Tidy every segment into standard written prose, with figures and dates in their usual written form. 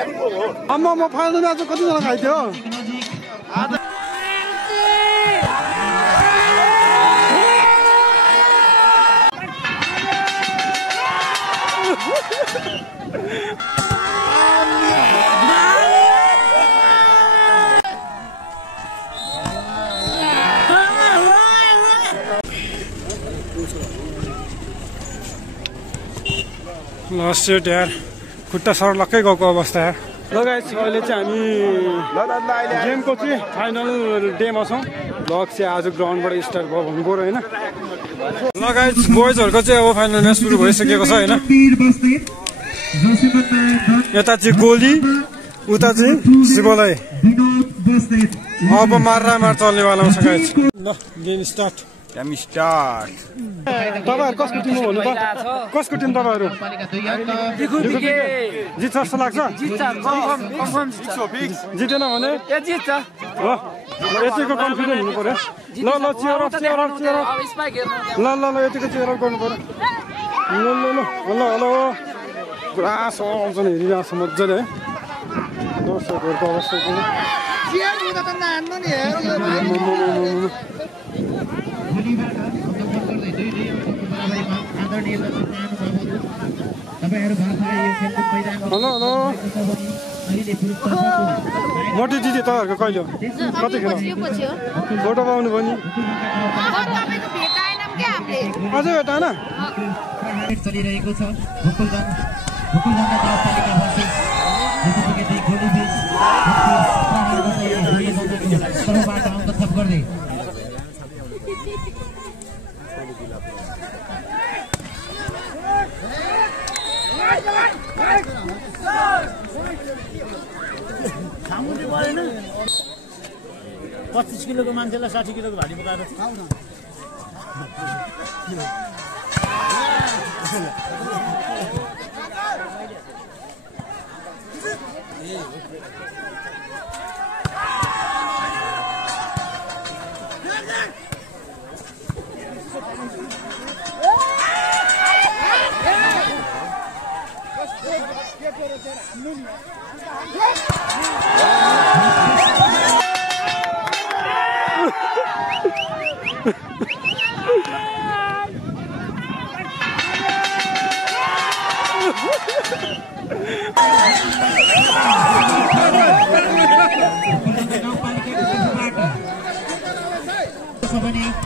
आम्मा म final match कतिजना खाइदियो लसेट यार खुट्टा सर्लक्कै गएको अवस्था यार ल गाइस अहिले चाहिँ हामी गेमको चाहिँ फाइनल डेमा छौँ ब्लग चाहिँ आज ग्राउन्डबाट स्टार्ट भयो भन्नु पऱ्यो होइन ल गाइस बोइजहरूको चाहिँ अब फाइनल म्याच सुरु भइसकेको छ होइन यता चाहिँ गोली उता चाहिँ शिवलय अब मार चल्नेवाला छ गाइस ल गेम स्टार्ट तपाईहरु कसको टिम हो भन्नु त कसको टिम तपाईहरु जित्छ जस्तो लाग्छ जितेन भने जित्छ हो यतिको कन्फिडेन्ट हुनु पर्यो ल चियर अफ ल यतिको चियर अफ गर्नु पर्यो ल पुरा आउँछ नि हेरिरहेको छ मजाले है दर्शकहरूको अवस्था हेलो मोटी दिदी तपाईँहरूको कहिले कतिखेर फोटो पाउनु भयो नि अझै भेटाएन चलिरहेको छ सामुन्ने परेन 25 किलोको मान्छेलाई 60 किलोको भाडी पकाएर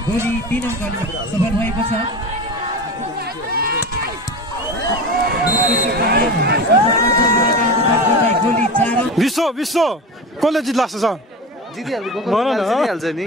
गोली 3 अङ्कले सफल भएको छ विश्व कसले जित्ला छ जितिहाल्छ नि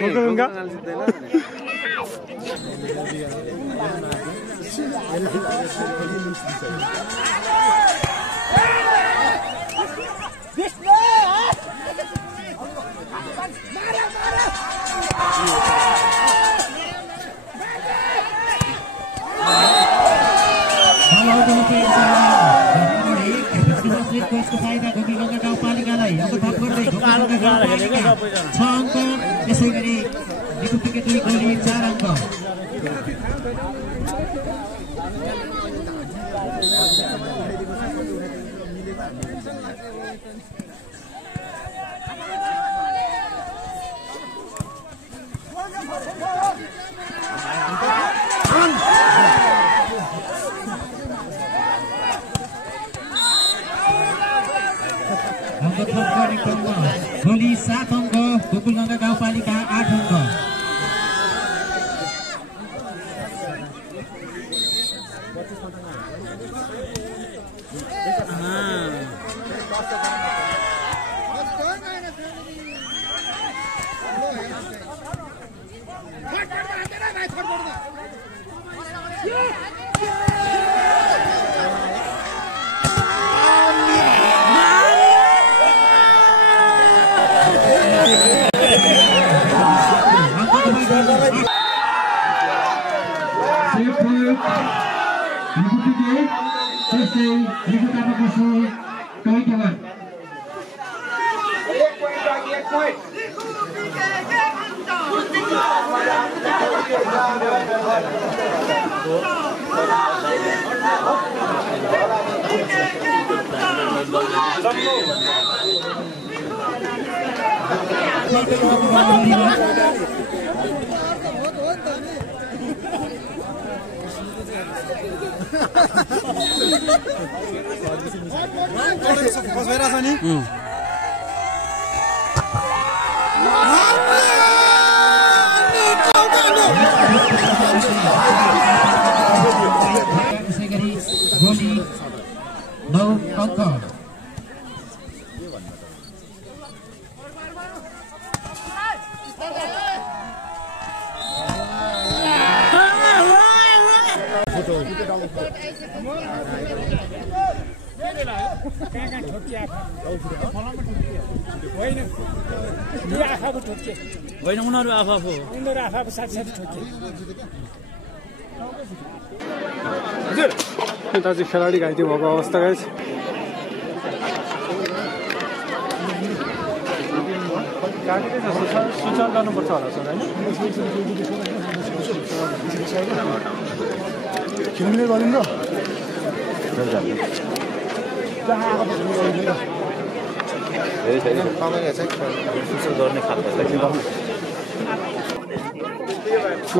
फाइदा गोपीगङ्गा गाउँपालिकालाई अब थप गर्दै 6 अङ्क त्यसै गरी विकेट 2 गोली 4 अङ्क गोली 7 अङ्क गोकुलगङ्गा गाउँपालिका 8 अङ्क गोली 9 अङ्क होइन उनीहरू आफू यता चाहिँ खेलाडी घाइते भएको अवस्था गाइस काटेकै छ सुचार गर्नुपर्छ होला सर होइन खेल्ने गरिन्छ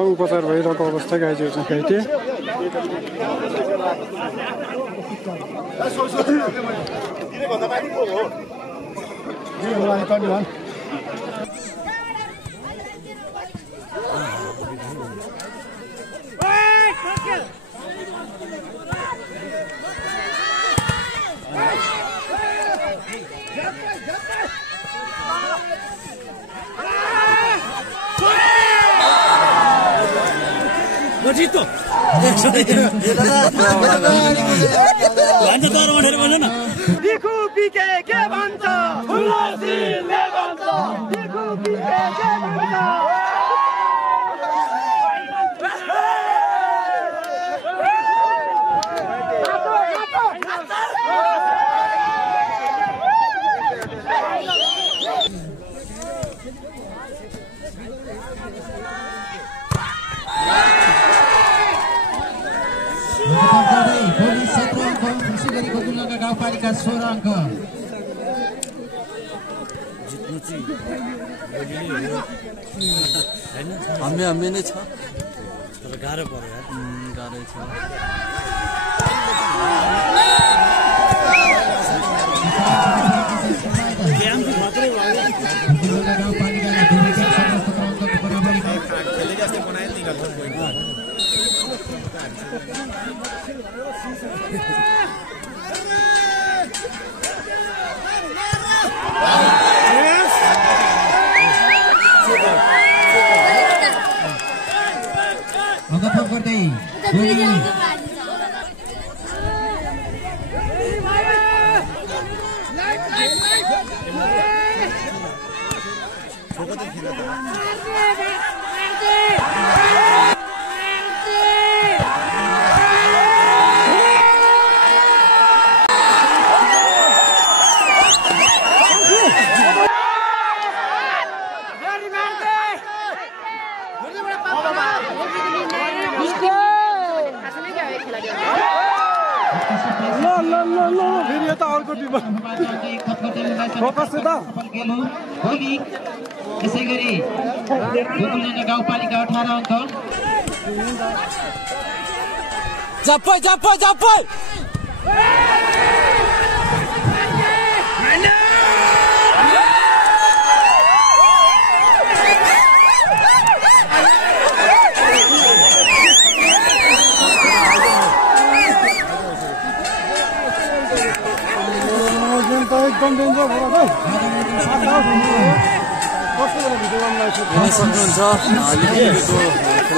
उपचार भइरहेको अवस्था घाइते घाइते जित्तो भन्छ तर उठेर भन्छ न बिखु बिके के भन्छ उल्लासिले भन्छ बिखु बिके के भन्छ पोलिस 17 अङ्क विशेषगरी गोकुलनगर गाउँपालिका 16 अङ्क हामी नै छ तर गाह्रो पर्यो यार गाह्रै छ गाउँपालिकालाई 17 अङ्कको बराबरी अगप गर्दै त्यसै गरी गोकुलनगर गाउँपालिका 18 अङ्क जप्पै जप्पै जप्पै एकदम डेन्जर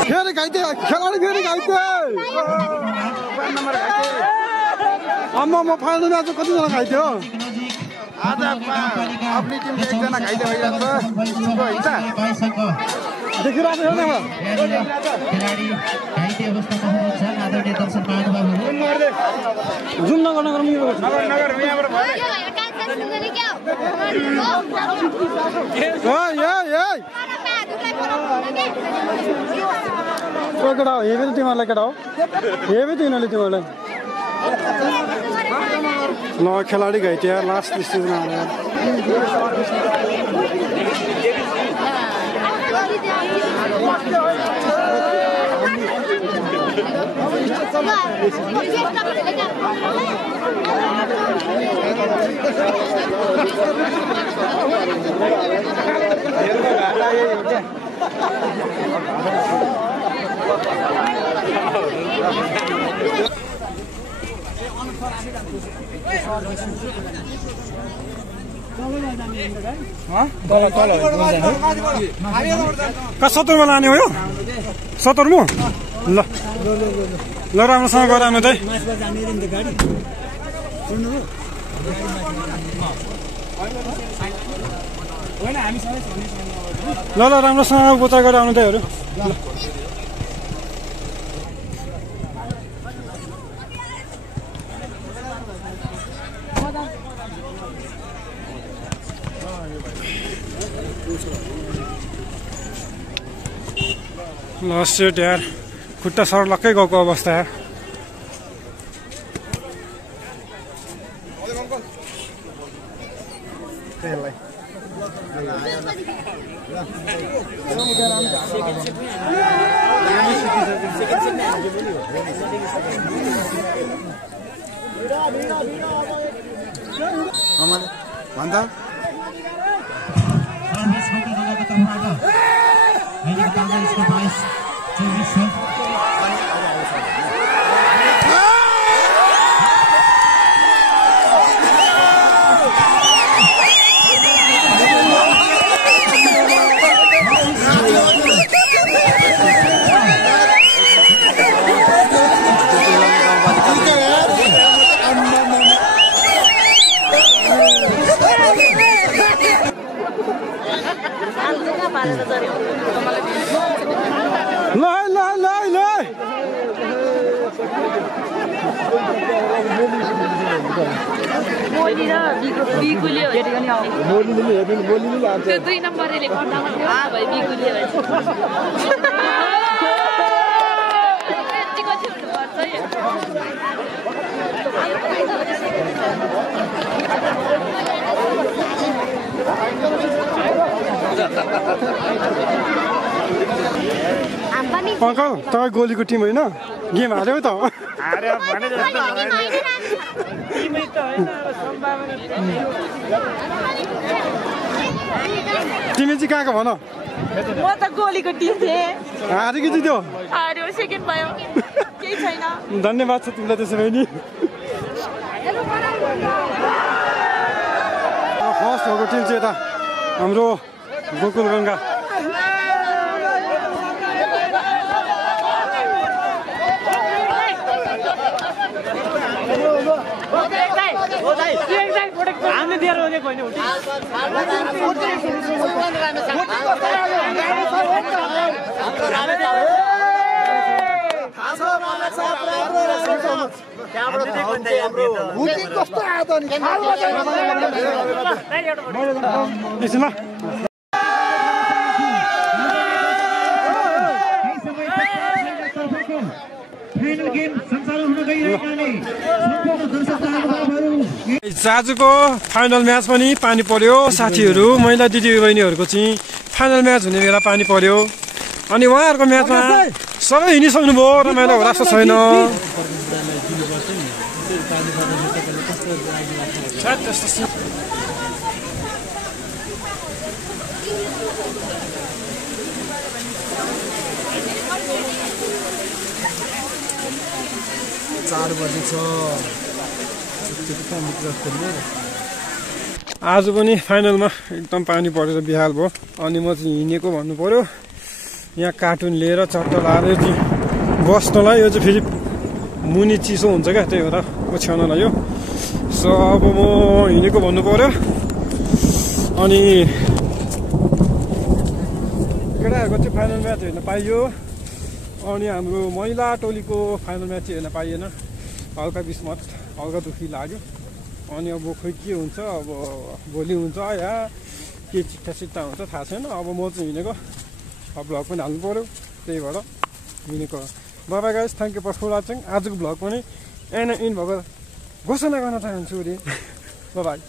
फेरि घाइते खेलाडी फेरि घाइते आम्मा म फाइनल म्याच कतिजना घाइते हो आज आफ्नै टिमको एकजना घाइते भइरहेको छ देखिरहेको हेर्नु खेलाडी घाइते अवस्थामा हुनुहुन्छ आदरणीय दर्शक महानुभावहरू जुम नगर केटा हो हेभी त तिमीहरूलाई केटा हो हेभी त यिनीहरूले तिमीहरूलाई नयाँ खेलाडी घाइते यार लास्ट स्टेजमा आयो का 70 मा लाने हो यो 70 मु ल ल राम्रोसँग गराउनु त ल ल राम्रोसँग गोचा गरेर आउनु त ल सेट यार खुट्टा सर्लक्कै गएको अवस्था यार भन्दा दुई नम्बरले कन्टामा थियो भाइ बिगुले भएछ अङ्कल तपाईँ गोलीको टिम होइन गेम हार्यो त तिमी चाहिँ कहाँको भन म त गोलीको टिम थिएँ हार्यो कि जित्यो हार्यो सेकेन्ड भयो केही छैन धन्यवाद छ तिमीलाई त्यसो भए नि फर्स्ट भएको टिम चाहिँ यता हाम्रो गोकुल गङ्गा हामीले दिएर भने कोही आजको फाइनल म्याच पनि पानी पर्यो साथीहरू महिला दिदी बहिनीहरूको चाहिँ फाइनल म्याच हुने बेला पानी पर्यो अनि उहाँहरूको म्याचमा सबै हिँडिसक्नुभयो रमाइलो हो रास्तो छैन आज पनि फाइनलमा एकदम पानी परेर बिहाल भयो अनि म चाहिँ हिँडेको भन्नु पर्यो यहाँ कार्टुन लिएर चट्ट लाएर चाहिँ बस्नलाई यो चाहिँ फेरि मुनि चिसो हुन्छ क्या त्यही भएर ओछ्याउनलाई यो सो अब म हिँडेको भन्नु पर्यो अनि केटाहरूको चाहिँ फाइनल म्याच हेर्न पाइयो अनि हाम्रो महिला टोलीको फाइनल म्याच चाहिँ हेर्न पाइएन हल्का बिस्मत हल्का दुखी लाग्यो अनि अब खोइ के हुन्छ अब भोलि हुन्छ या के चिट्टा चिट्टा हुन्छ थाहा छैन अब म चाहिँ हिँडेको अब भ्लग पनि हाल्नु पऱ्यो त्यही भएर हिँडेको बाबा guys thank you for watching आजको भ्लग पनि इन भएको घोषणा गर्न चाहन्छु रे बाइ